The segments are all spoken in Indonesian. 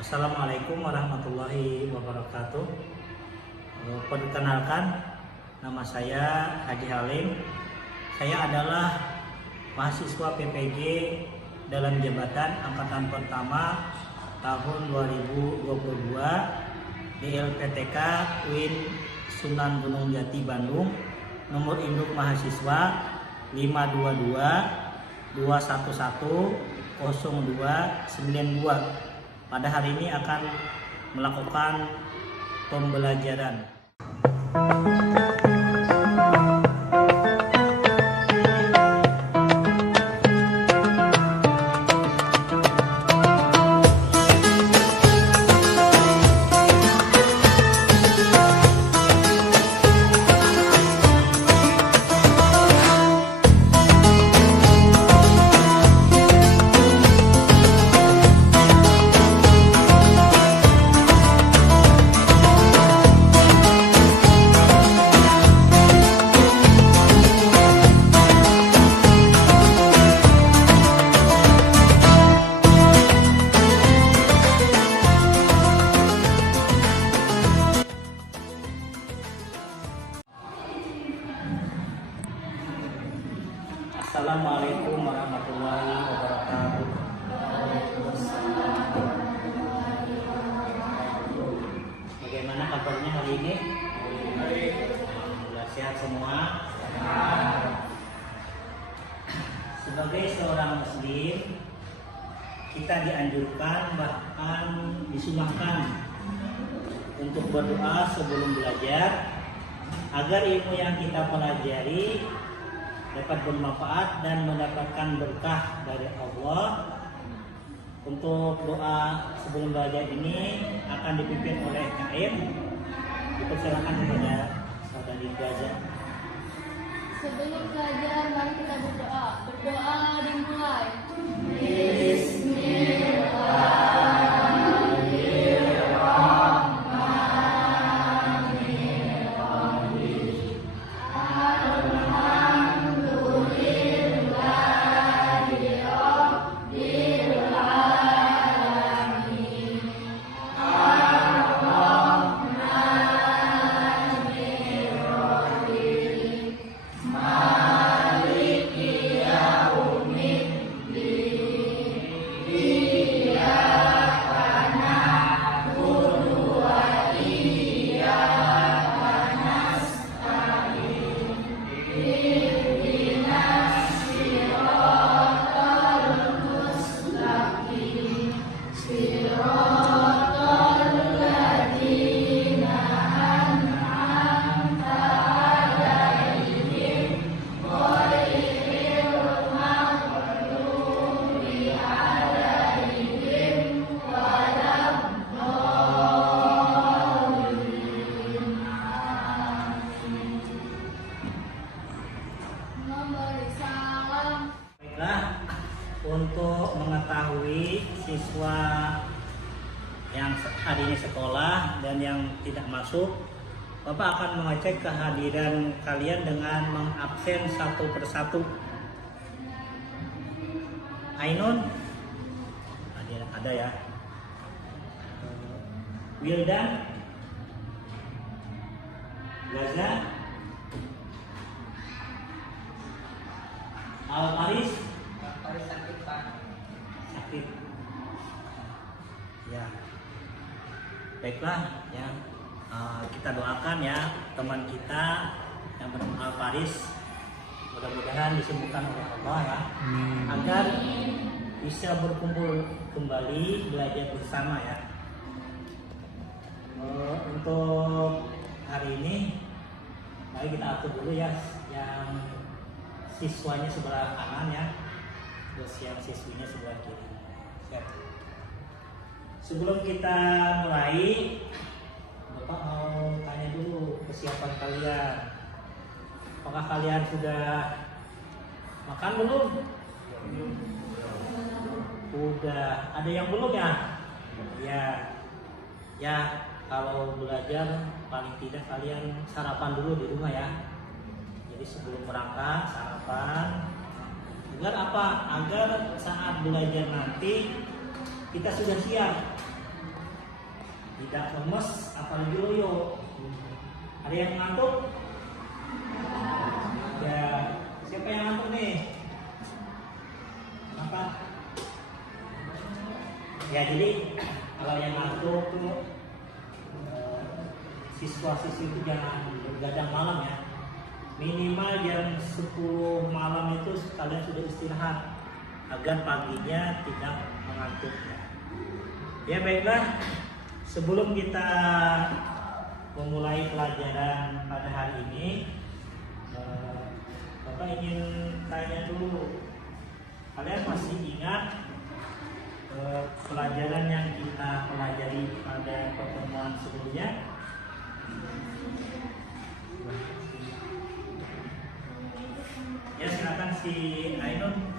Assalamualaikum warahmatullahi wabarakatuh. Perkenalkan, nama saya Haji Halim. Saya adalah mahasiswa PPG dalam jabatan angkatan pertama tahun 2022 di LPTK UIN Sunan Gunung Jati Bandung. Nomor induk mahasiswa 522 211 0292. Pada hari ini akan melakukan pembelajaran. Assalamualaikum warahmatullahi wabarakatuh. Bagaimana kabarnya hari ini? Alhamdulillah sehat semua. Sebagai seorang muslim, kita dianjurkan bahkan disunahkan untuk berdoa sebelum belajar agar ilmu yang kita pelajari dapat bermanfaat dan mendapatkan berkah dari Allah. Untuk doa sebelum belajar ini akan dipimpin oleh KM. Dipersilakan kepada saudari Gaza. Sebelum belajar, mari kita berdoa. Berdoa dimulai. Baiklah, untuk mengetahui siswa yang hari ini sekolah dan yang tidak masuk, Bapak akan mengecek kehadiran kalian dengan mengabsen satu persatu. Ainun, ada ya. Wildan, Gaza, Al-Faris sakit Pak. Sakit. Ya. Baiklah ya. Kita doakan ya teman kita yang bernama Al-Faris, mudah-mudahan disembuhkan oleh Allah ya. Agar bisa berkumpul kembali belajar bersama ya. Untuk hari ini mari kita atur dulu ya yang siswanya sebelah kanan ya, terus yang siswinya sebelah kiri. Siap. Sebelum kita mulai, Bapak mau tanya dulu kesiapan kalian. Apakah kalian sudah makan belum? Udah. Ada yang belum ya? Ya. Ya, kalau belajar paling tidak kalian sarapan dulu di rumah ya. Jadi sebelum berangkat sarapan. Agar apa? Agar saat belajar nanti kita sudah siap. tidak lemes apalagi loyo. Ada yang ngantuk? Ya, siapa yang ngantuk nih? Apa? Ya, jadi kalau yang ngantuk tuh siswa-siswi itu jangan bergadang malam ya. Minimal jam 10 malam itu kalian sudah istirahat agar paginya tidak mengantuk ya. Ya baiklah, sebelum kita memulai pelajaran pada hari ini, Bapak ingin tanya dulu, kalian masih ingat pelajaran yang kita pelajari pada pertemuan sebelumnya? Ya silakan si Ainun,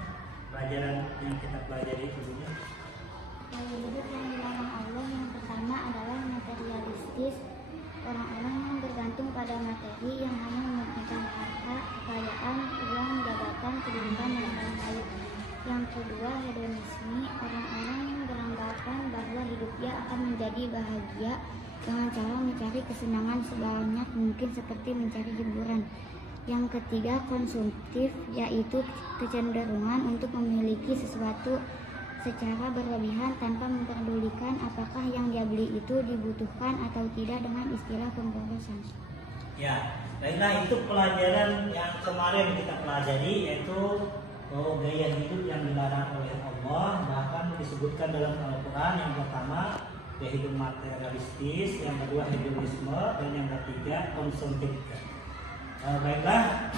pelajaran yang kita pelajari sebelumnya. Gaya hidup yang dilarang Allah yang pertama adalah materialistis. Orang-orang yang bergantung pada materi yang hanya mementingkan harta, kekayaan, uang, jabatan, kedudukan, dan lain-lain. Yang kedua, hedonisme. Orang-orang yang beranggapan bahwa hidupnya akan menjadi bahagia dengan cara mencari kesenangan sebanyak mungkin seperti mencari hiburan. Yang ketiga, konsumtif, yaitu kecenderungan untuk memiliki sesuatu secara berlebihan tanpa memperdulikan apakah yang dia beli itu dibutuhkan atau tidak dengan istilah pemborosan. Ya, baiklah, itu pelajaran yang kemarin kita pelajari, yaitu gaya hidup yang dilarang oleh Allah. Bahkan disebutkan dalam Al-Quran, yang pertama gaya hidup materialistis, yang kedua hedonisme, dan yang ketiga konsumtif. Baiklah,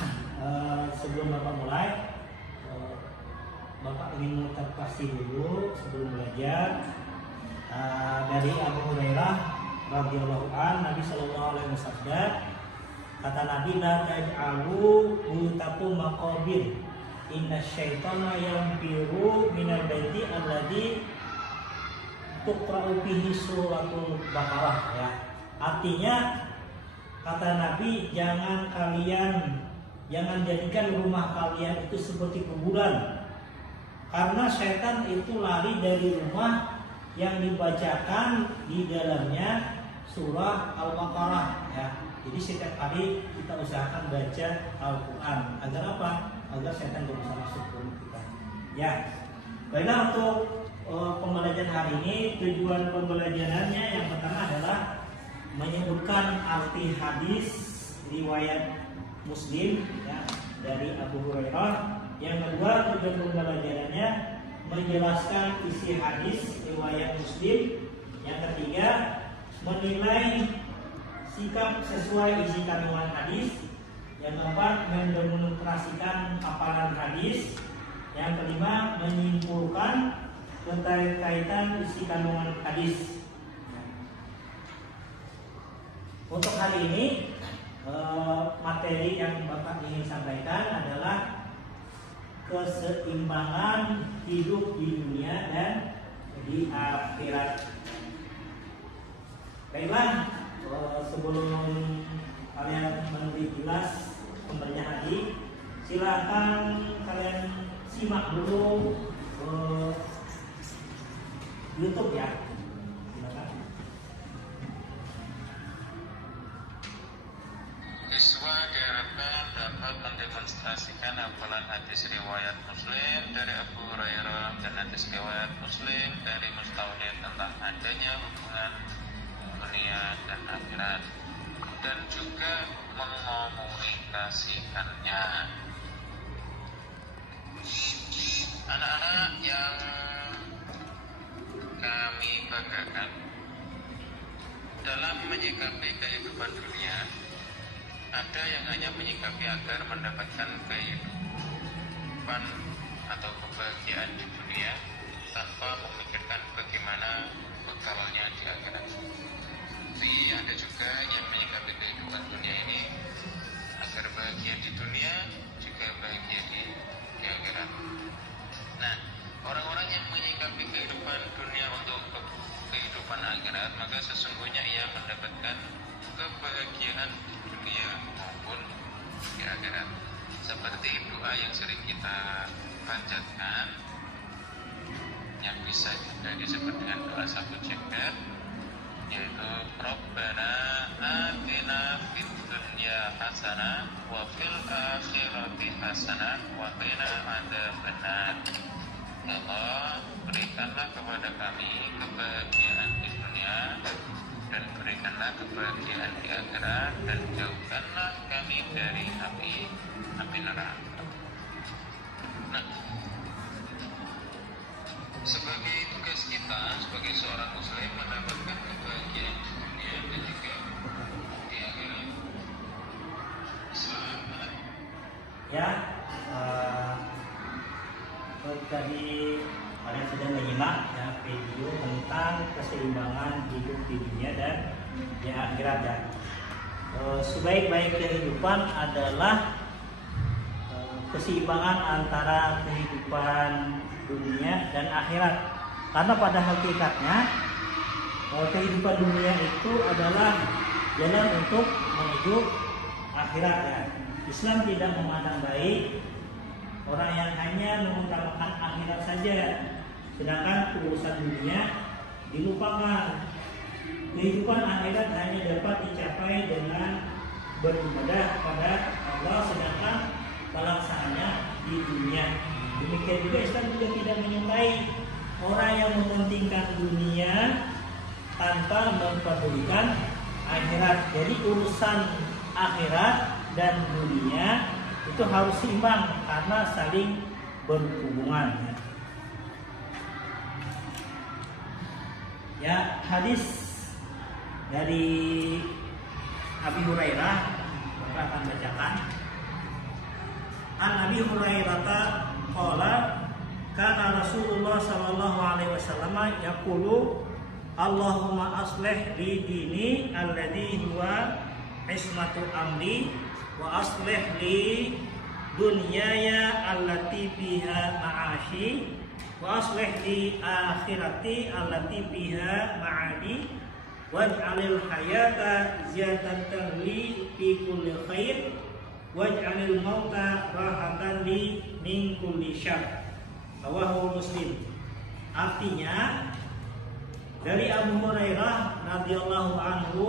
sebelum Bapak mulai, Bapak ingin mengucapkan dulu sebelum belajar dari Abu Hurairah radhiyallahu an, Nabi sallallahu alaihi wasallam, kata Nabi, la taj'alu buyutakum maqabir, inna syaitana yanfiru minal baiti alladhi tuqra'u fihi suratul Baqarah ya. Artinya kata Nabi, jangan jadikan rumah kalian itu seperti kuburan, karena setan itu lari dari rumah yang dibacakan di dalamnya surah Al-Baqarah ya. Jadi setiap hari kita usahakan baca Al-Quran agar apa? Agar setan tidak bisa masuk ke rumah kita. Ya, baiklah, untuk pembelajaran hari ini, tujuan pembelajarannya yang pertama adalah menyebutkan arti hadis riwayat Muslim ya, dari Abu Hurairah. Yang kedua, tujuan pembelajarannya menjelaskan isi hadis riwayat Muslim. Yang ketiga, menilai sikap sesuai isi kandungan hadis. Yang keempat, mendemonstrasikan hafalan hadis. Yang kelima, menyimpulkan keterkaitan isi kandungan hadis. Untuk hari ini, materi yang Bapak ingin sampaikan adalah keseimbangan hidup di dunia dan di akhirat. Baiklah, sebelum kalian meneliti jelas pemberian hadis, silakan kalian simak dulu YouTube ya. Siswa diharapkan dapat mendemonstrasikan hafalan hadis riwayat Muslim dari Abu Hurairah dan hadis riwayat Muslim dari Mustaurid tentang adanya hubungan dunia dan akhirat, dan juga mengomunikasikannya. Anak-anak yang kami banggakan, dalam menyikapi kehidupan dunia, ada yang hanya menyikapi agar mendapatkan kehidupan atau kebahagiaan di dunia tanpa memikirkan bagaimana bekalnya di akhirat. Tapi ada juga yang menyikapi kehidupan dunia ini agar bahagia di dunia juga bahagia di akhirat. Nah, orang-orang yang menyikapi kehidupan dunia untuk kehidupan akhirat, maka sesungguhnya ia mendapatkan kebahagiaan di dunia maupun di akhirat. Seperti doa yang sering kita panjatkan, yang bisa juga disebut dengan doa satu jenggot, yaitu Rabbana atina fid dunya hasanah wa fil akhirati hasanah wa qina adzabannar. Ya Allah, berikanlah kepada kami kebahagiaan di dunia dan berikanlah kebahagiaan di akhirat, dan jauhkanlah kami dari api neraka. Nah, sebagai tugas kita sebagai seorang muslim mendapatkan kebahagiaan di dunia dan juga di akhirat. Selamat. Ya, tadi kalian sudah menyimak ya video tentang keseimbangan hidup di dunia dan di akhirat ya. Sebaik-baik kehidupan adalah keseimbangan antara kehidupan dunia dan akhirat. Karena pada hakikatnya kehidupan dunia itu adalah jalan untuk menuju akhirat ya. Islam tidak memandang baik orang yang hanya mengutamakan akhirat saja, sedangkan urusan dunia dilupakan. Kehidupan akhirat hanya dapat dicapai dengan beribadah kepada Allah, sedangkan pelaksanaannya di dunia. Demikian juga Islam juga tidak menyukai orang yang mementingkan dunia tanpa mempedulikan akhirat. Jadi urusan akhirat dan dunia itu harus seimbang karena saling berhubungan. Ya, hadis dari Abi Hurairah kita akan bacakan. An Abi Hurairah qala kana Rasulullah sallallahu alaihi wasallam yaqulu Allahumma aslih li dini alladhi huwa ismatu amri wa aslih li dunyaya allati biha ma'ashi wa aslih li akhirati allati biha ma'adi waj'alil hayata ziyadatan li fi kulli khair waj'alil mauta rahatan li min kulli syarr. Rawahu Muslim. Artinya dari Abu Hurairah radhiyallahu anhu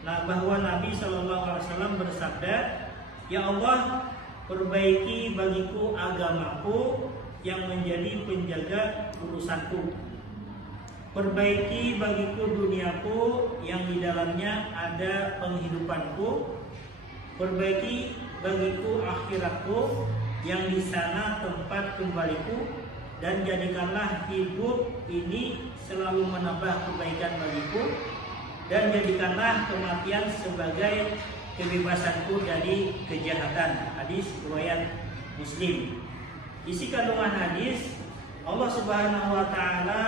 bahwa Nabi SAW bersabda, ya Allah, perbaiki bagiku agamaku yang menjadi penjaga urusanku, perbaiki bagiku duniaku yang di dalamnya ada penghidupanku, perbaiki bagiku akhiratku yang di sana tempat kembaliku, dan jadikanlah hidup ini selalu menambah kebaikan bagiku, dan jadikanlah kematian sebagai kebebasanku dari kejahatan. Hadis riwayat Muslim. Isi kandungan hadis, Allah Subhanahu wa taala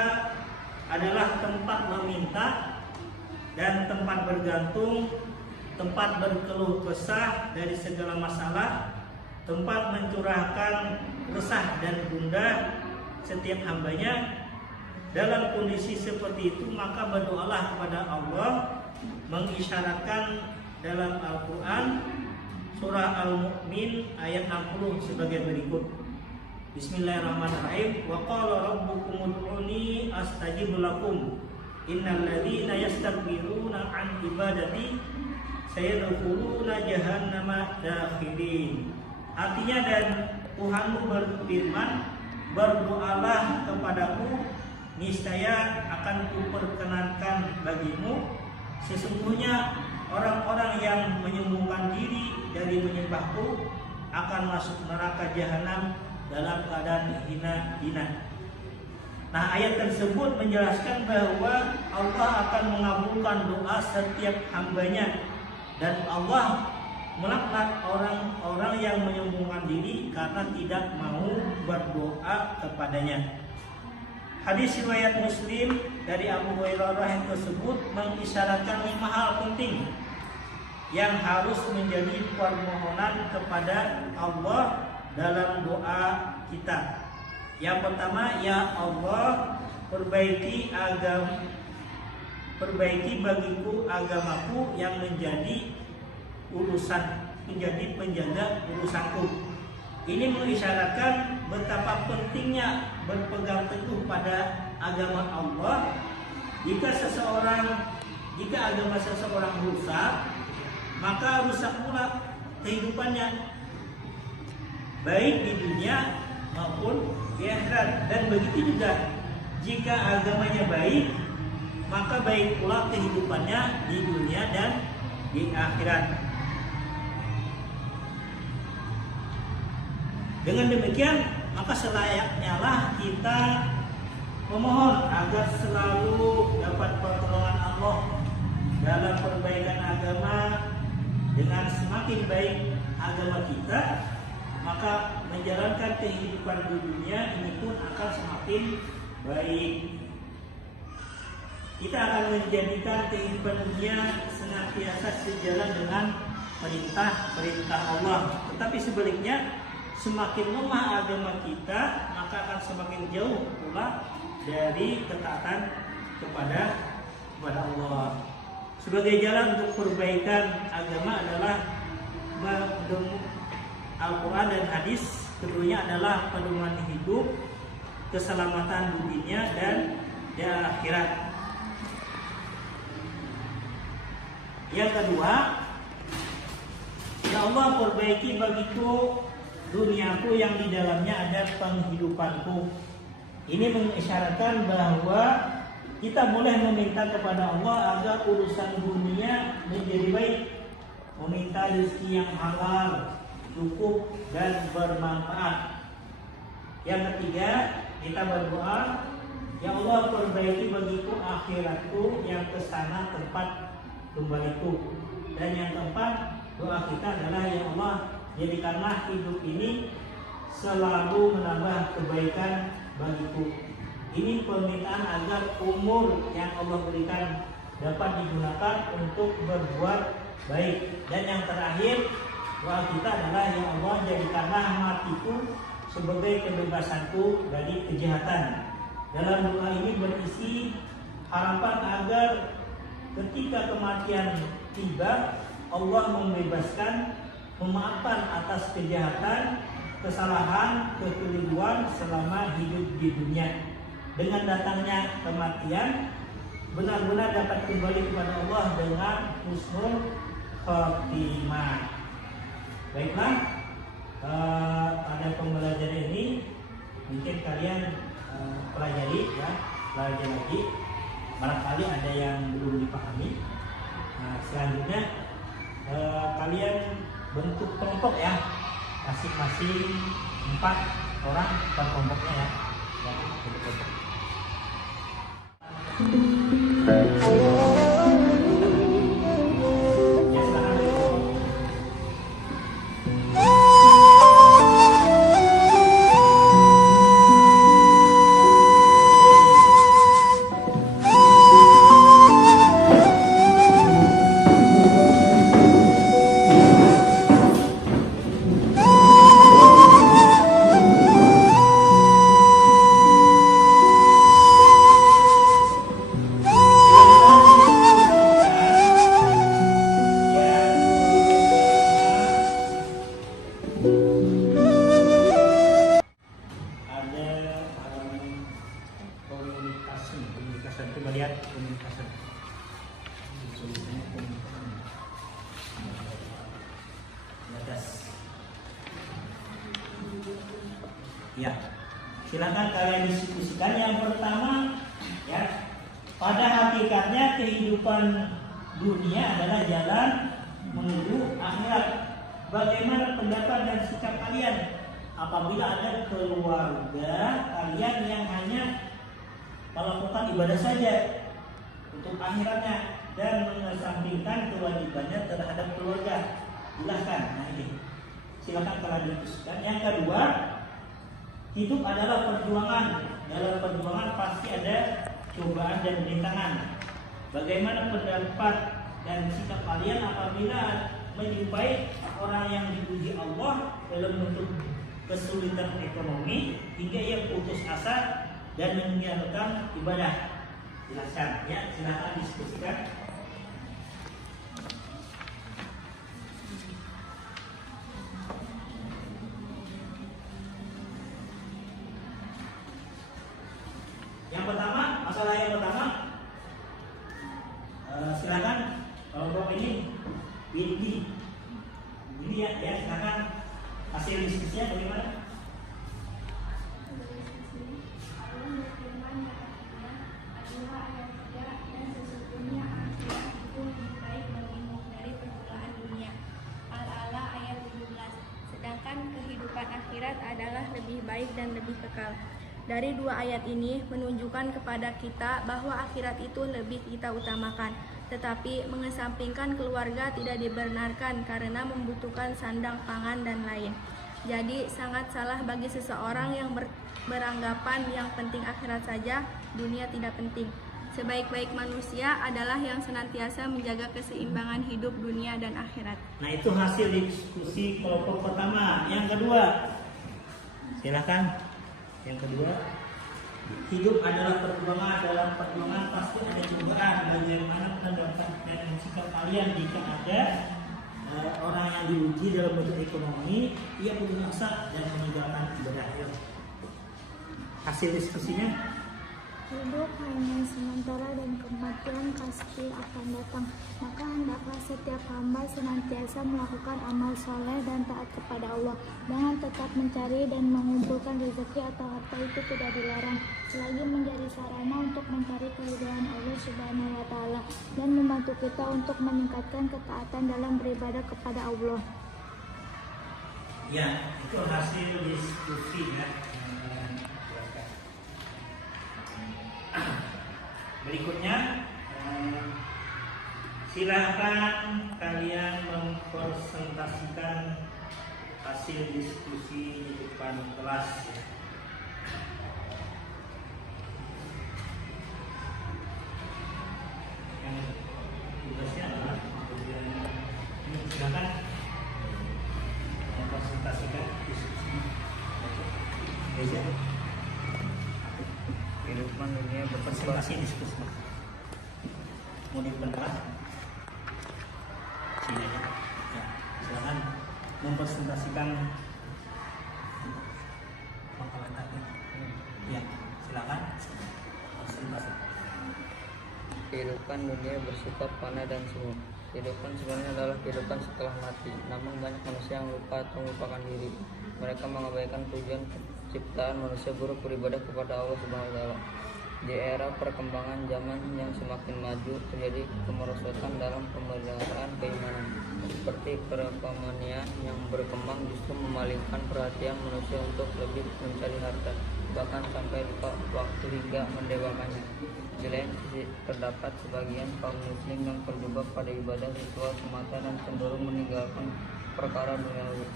adalah tempat meminta dan tempat bergantung, tempat berkeluh kesah dari segala masalah, tempat mencurahkan resah dan gundah setiap hambanya. Dalam kondisi seperti itu maka berdoalah kepada Allah, mengisyaratkan dalam Al-Quran surah Al-Mu'min ayat 60 sebagai berikut. Bismillahirrahmanirrahim. Wa qala rabbukum ud'uni astajib lakum innal ladzina yastakbiruna an ibadati sayadkhuluna jahannama dakhirin. Artinya, dan Tuhanmu berfirman, berdoalah kepadaku, niscaya akan kuperkenankan bagimu, sesungguhnya orang-orang yang menyombongkan diri dari menyembahku akan masuk neraka jahanam dalam keadaan hina-hina. Nah, ayat tersebut menjelaskan bahwa Allah akan mengabulkan doa setiap hambanya, dan Allah melaknat orang-orang yang menyombongkan diri karena tidak mau berdoa kepadanya. Hadis riwayat Muslim dari Abu Hurairah yang tersebut mengisyaratkan 5 hal penting yang harus menjadi permohonan kepada Allah dalam doa kita. Yang pertama, ya Allah, perbaiki bagiku agamaku yang menjadi penjaga urusanku. Ini mengisyaratkan betapa pentingnya berpegang teguh pada agama Allah. Jika seseorang jika agama seseorang rusak, maka rusak pula kehidupannya, baik di dunia maupun di akhirat. Dan begitu juga jika agamanya baik, maka baik pula kehidupannya di dunia dan di akhirat. Dengan demikian, maka selayaknya lah kita memohon agar selalu dapat pertolongan Allah dalam perbaikan agama. Dengan semakin baik agama kita, maka menjalankan kehidupan di dunia ini pun akan semakin baik. Kita akan menjadikan kehidupan dunia senantiasa sejalan dengan perintah Allah. Tetapi sebaliknya, semakin lemah agama kita, maka akan semakin jauh pula dari ketaatan kepada Allah. Sebagai jalan untuk perbaikan agama adalah Al-Quran dan hadis. Keduanya adalah pedoman hidup, keselamatan dunia dan di akhirat. Yang kedua, ya Allah, perbaiki bagiku duniaku yang di dalamnya ada penghidupanku. Ini mengisyaratkan bahwa kita boleh meminta kepada Allah agar urusan dunia menjadi baik, meminta rezeki yang halal, cukup dan bermanfaat. Yang ketiga, kita berdoa, ya Allah, perbaiki bagiku akhiratku yang kesana tempat kembaliku. Dan yang keempat, doa kita adalah, ya Allah, jadikanlah hidup ini selalu menambah kebaikan bagiku. Ini permintaan agar umur yang Allah berikan dapat digunakan untuk berbuat baik. Dan yang terakhir, doa kita adalah, ya Allah, jadikanlah matiku sebagai kebebasanku dari kejahatan. Dalam doa ini berisi harapan agar ketika kematian tiba, Allah membebaskan, memaafkan atas kejahatan, kesalahan, kekeliruan selama hidup di dunia. Dengan datangnya kematian, benar-benar dapat kembali kepada Allah dengan husnul khotimah. Baiklah, pada pembelajaran ini mungkin kalian pelajari lagi. Barangkali ada yang belum dipahami. Selanjutnya kalian bentuk kelompok ya, masing-masing 4 orang per kelompoknya ya. Bentuk kelompok. Ya, silakan kalian diskusikan. Yang pertama, ya, pada hakikatnya kehidupan dunia adalah jalan menuju akhirat. Bagaimana pendapat dan sikap kalian apabila ada keluarga kalian yang hanya melakukan ibadah saja untuk akhiratnya dan mengesampingkan kewajibannya terhadap keluarga? Silahkan. Nah ini, silakan kalian diskusikan. Yang kedua, hidup adalah perjuangan. Dalam perjuangan pasti ada cobaan dan rintangan. Bagaimana pendapat dan sikap kalian apabila menjumpai orang yang diuji Allah dalam bentuk kesulitan ekonomi hingga ia putus asa dan meninggalkan ibadah? Silakan ya, silakan diskusikan. Yang pertama, masalah yang pertama, silakan 2 ayat 3, dan sesungguhnya akhirat itu lebih baik bagimu dari permulaan dunia. Al-A'la ayat 17. Sedangkan kehidupan akhirat adalah lebih baik dan lebih kekal. Dari 2 ayat ini menunjukkan kepada kita bahwa akhirat itu lebih kita utamakan. Tetapi mengesampingkan keluarga tidak dibenarkan karena membutuhkan sandang pangan dan lain. Jadi sangat salah bagi seseorang yang beranggapan yang penting akhirat saja, dunia tidak penting. Sebaik-baik manusia adalah yang senantiasa menjaga keseimbangan hidup dunia dan akhirat. Nah, itu hasil diskusi kelompok pertama. Yang kedua, silakan. Yang kedua, hidup adalah perjuangan. Dalam perjuangan pasti ada cobaan. Bagaimana pendapat dan sikap kalian jika ada orang yang diuji dalam bentuk ekonomi, ia putus asa dan meninggalkan ibadah. Hasil diskusinya, Hidup hanya sementara dan kematian pasti akan datang. Maka hendaklah setiap hamba senantiasa melakukan amal soleh dan taat kepada Allah, dengan tetap mencari dan mengumpulkan rezeki atau harta itu tidak dilarang, selagi menjadi sarana untuk mencari keridhaan Allah Subhanahu wa Ta'ala dan membantu kita untuk meningkatkan ketaatan dalam beribadah kepada Allah. ya itu hasil diskusi ya. Berikutnya, silakan kalian mempresentasikan hasil diskusi di depan kelas. Yang tugasnya adalah silakan mempresentasikan diskusi. Kehidupan dunia Presentasi diskusi. Mau diperkeras? Sini aja. Ya, silakan mempresentasikan makalah tadi. Ya, silakan presentasi. Kehidupan dunia bersifat fana dan semu. Kehidupan sebenarnya adalah kehidupan setelah mati. Namun banyak manusia yang lupa atau melupakan diri. Mereka mengabaikan tujuan ciptaan manusia buruk beribadah kepada Allah Subhanahu wa Ta'ala. Di era perkembangan zaman yang semakin maju, terjadi kemerosotan dalam pemeliharaan keimanan. Seperti perekonomian yang berkembang justru memalingkan perhatian manusia untuk lebih mencari harta, bahkan sampai lupa waktu hingga mendewakannya. Di lain sisi, terdapat sebagian kaum muslim yang terjebak pada ibadah ritual semata dan cenderung meninggalkan perkara duniawi.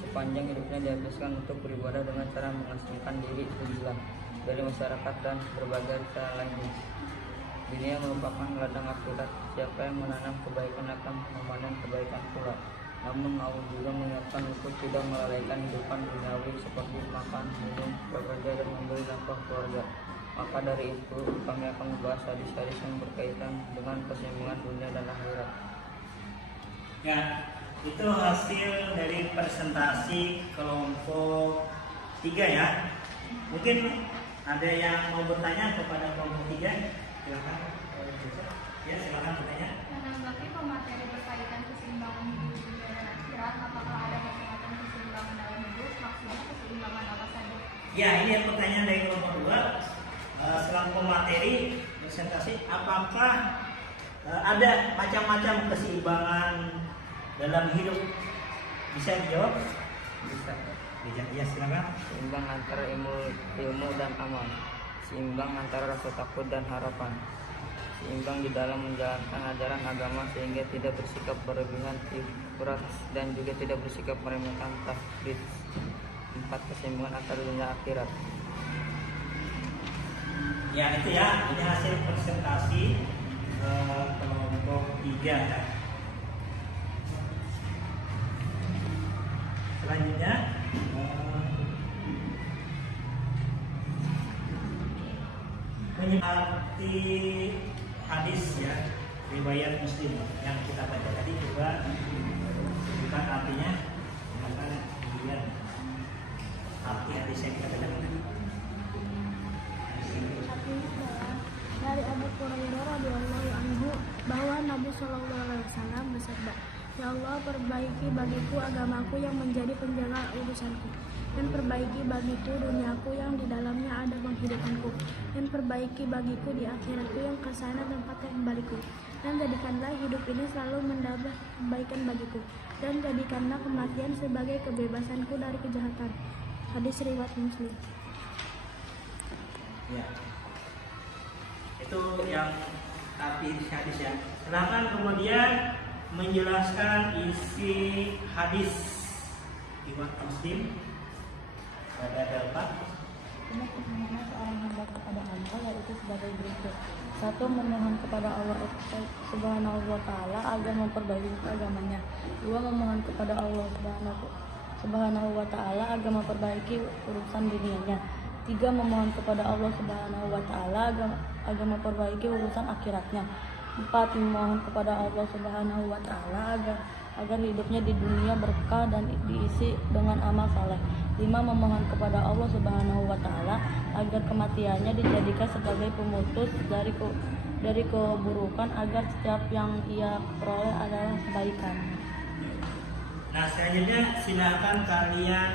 Sepanjang hidupnya dihabiskan untuk beribadah dengan cara mengasingkan diri Islam dari masyarakat dan berbagai cara lainnya. Dunia merupakan ladang akhirat. Siapa yang menanam kebaikan akan memanen kebaikan pula. Namun Allah juga mengingatkan untuk tidak melalaikan hidupan duniawi seperti makan, minum, bekerja, dan memberi nafkah keluarga. Maka dari itu kami akan membahas hadis-hadis yang berkaitan dengan keseimbangan dunia dan akhirat. Ya, itu hasil dari presentasi kelompok 3 ya. Mungkin ada yang mau bertanya kepada kelompok 3? Silakan. Ya, silakan bertanya. Menanggapi pemateri berkaitan keseimbangan hidup dunia dan akhirat, apakah ada macam-macam keseimbangan dalam hidup? Maksudnya keseimbangan apa saja? Ya, ini pertanyaan dari kelompok 2. Setelah pemateri presentasi, apakah ada macam-macam keseimbangan dalam hidup? Bisa dijawab? Bisa. Ya, silakan. Seimbang antara ilmu dan amal. Seimbang antara rasa takut dan harapan. Seimbang di dalam menjalankan ajaran agama sehingga tidak bersikap berlebihan, ifrat, dan juga tidak bersikap meremehkan tafrid. 4. Keseimbangan antara dunia akhirat. Ya, itu ya. Ini hasil presentasi kelompok 3 ya. Selanjutnya arti hadis ya, riwayat Muslim yang kita baca tadi, coba bukan artinya, bukan kemudian arti hadis yang kita baca tadi. Dari Abu Hurairah radhiyallahu anhu bahwa Nabi Shallallahu alaihi wasallam bersabda, "Ya Allah, perbaiki bagiku agamaku yang menjadi penjaga urusanku." dan perbaiki bagiku duniaku yang di dalamnya ada penghidupanku, dan perbaiki bagiku di akhiratku yang ke sana tempat kembaliku, dan jadikanlah hidup ini selalu menambah kebaikan bagiku, dan jadikanlah kematian sebagai kebebasanku dari kejahatan. Hadis riwayat Muslim. Ya. Itu yang hadis ya. Silakan kemudian menjelaskan isi hadis riwayat Muslim pada dapat. Bagaimana seorang hamba kepada Allah yaitu sebagai berikut. 1. Memohon kepada Allah Subhanahu wa Ta'ala agar memperbaiki agamanya. 2. Memohon kepada Allah Subhanahu wa Ta'ala agar memperbaiki urusan dunianya. 3. Memohon kepada Allah Subhanahu wa Ta'ala agar memperbaiki urusan akhiratnya. 4. Memohon kepada Allah Subhanahu wa Ta'ala agar hidupnya di dunia berkah dan diisi dengan amal saleh. 5. Memohon kepada Allah Subhanahu wa Ta'ala agar kematiannya dijadikan sebagai pemutus dari keburukan, agar setiap yang ia peroleh adalah kebaikan. Nah, selanjutnya silakan kalian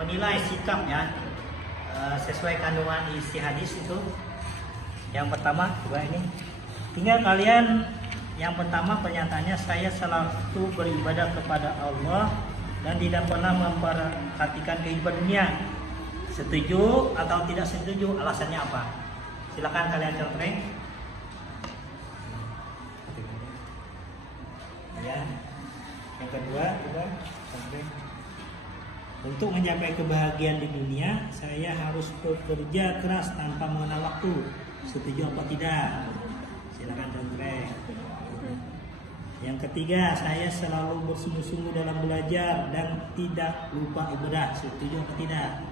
menilai sikap ya sesuai kandungan isi hadis itu. Yang pertama juga ini. Tinggal kalian yang pertama pernyataannya, saya selalu beribadah kepada Allah dan tidak pernah memperhatikan kehidupan dunia. Setuju atau tidak setuju? Alasannya apa? Silakan kalian contohin. Ya. Yang kedua juga contohin. Untuk mencapai kebahagiaan di dunia, saya harus bekerja keras tanpa mengenal waktu. Setuju apa tidak? Silakan contohin. Yang ketiga, saya selalu bersungguh-sungguh dalam belajar dan tidak lupa ibadah. Setuju atau tidak?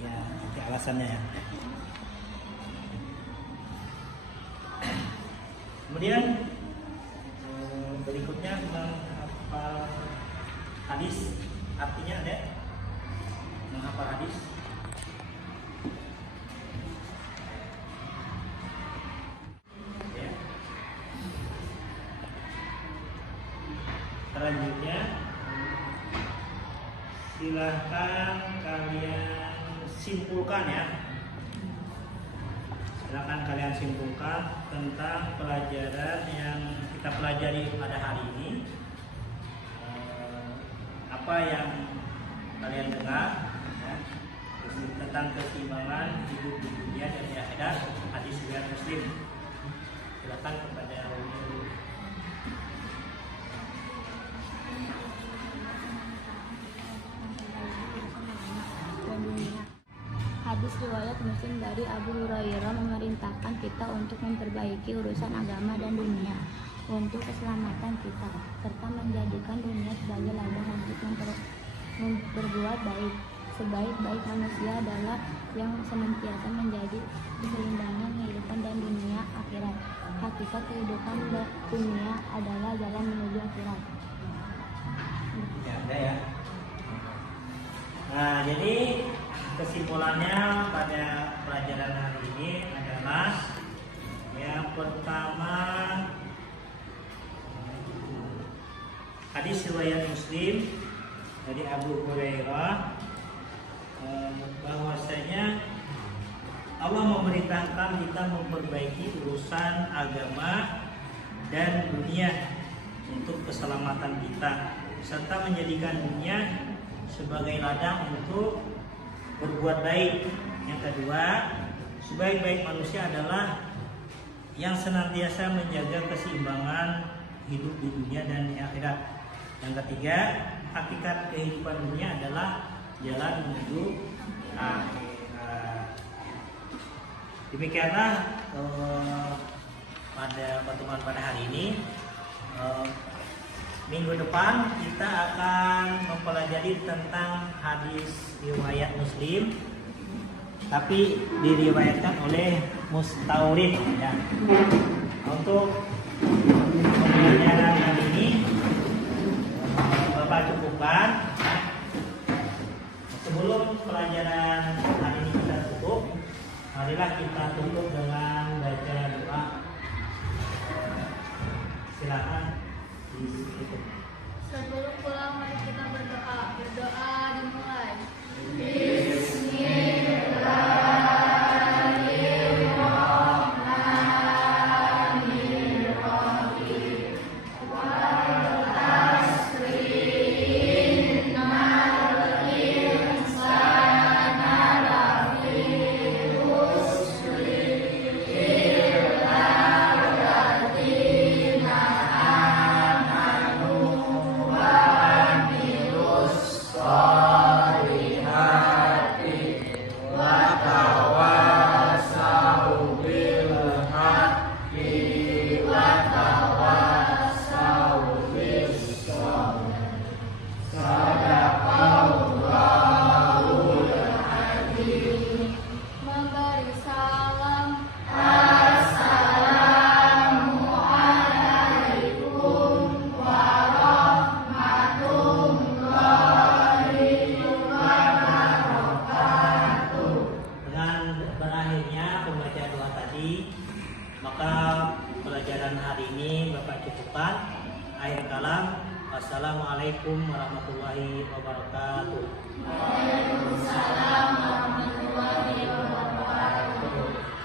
Iya, itu alasannya ya. Kemudian berikutnya menghafal hadis. Artinya ada menghafal hadis. Selanjutnya silahkan kalian simpulkan ya. Silahkan kalian simpulkan tentang pelajaran yang kita pelajari pada hari ini. Apa yang kalian dengar ya, tentang keseimbangan hidup di dunia dan di akhirat, hadis riwayat Muslim. Silahkan kepada Hadis riwayat Muslim dari Abu Hurairah memerintahkan kita untuk memperbaiki urusan agama dan dunia untuk keselamatan kita, serta menjadikan dunia sebagai ladang untuk berbuat baik. Sebaik-baik manusia adalah yang senantiasa menjadi keseimbangan kehidupan dan dunia akhirat. Hakikat kehidupan dunia adalah jalan menuju akhirat. Ya, ada ya. Nah, jadi kesimpulannya pada pelajaran hari ini adalah yang pertama, hadis riwayat Muslim dari Abu Hurairah bahwasanya Allah memerintahkan kita memperbaiki urusan agama dan dunia untuk keselamatan kita, serta menjadikan dunia sebagai ladang untuk berbuat baik. Yang kedua, sebaik-baik manusia adalah yang senantiasa menjaga keseimbangan hidup di dunia dan di akhirat. Yang ketiga, hakikat kehidupan dunia adalah jalan menuju akhirat. Demikianlah pada pertemuan pada hari ini. Minggu depan kita akan mempelajari tentang hadis riwayat Muslim, tapi diriwayatkan oleh Mustaurid ya. Untuk pembelajaran hari ini Bapak cukupkan. Sebelum pelajaran hari ini kita tutup, marilah kita tutup dengan baca doa. Silakan. Sebelum pulang mari kita berdoa. Berdoa dimulai. lagi. Maka pelajaran hari ini Bapak cukupkan. Akhir kalam, wassalamualaikum warahmatullahi wabarakatuh. Waalaikumsalam warahmatullahi wabarakatuh.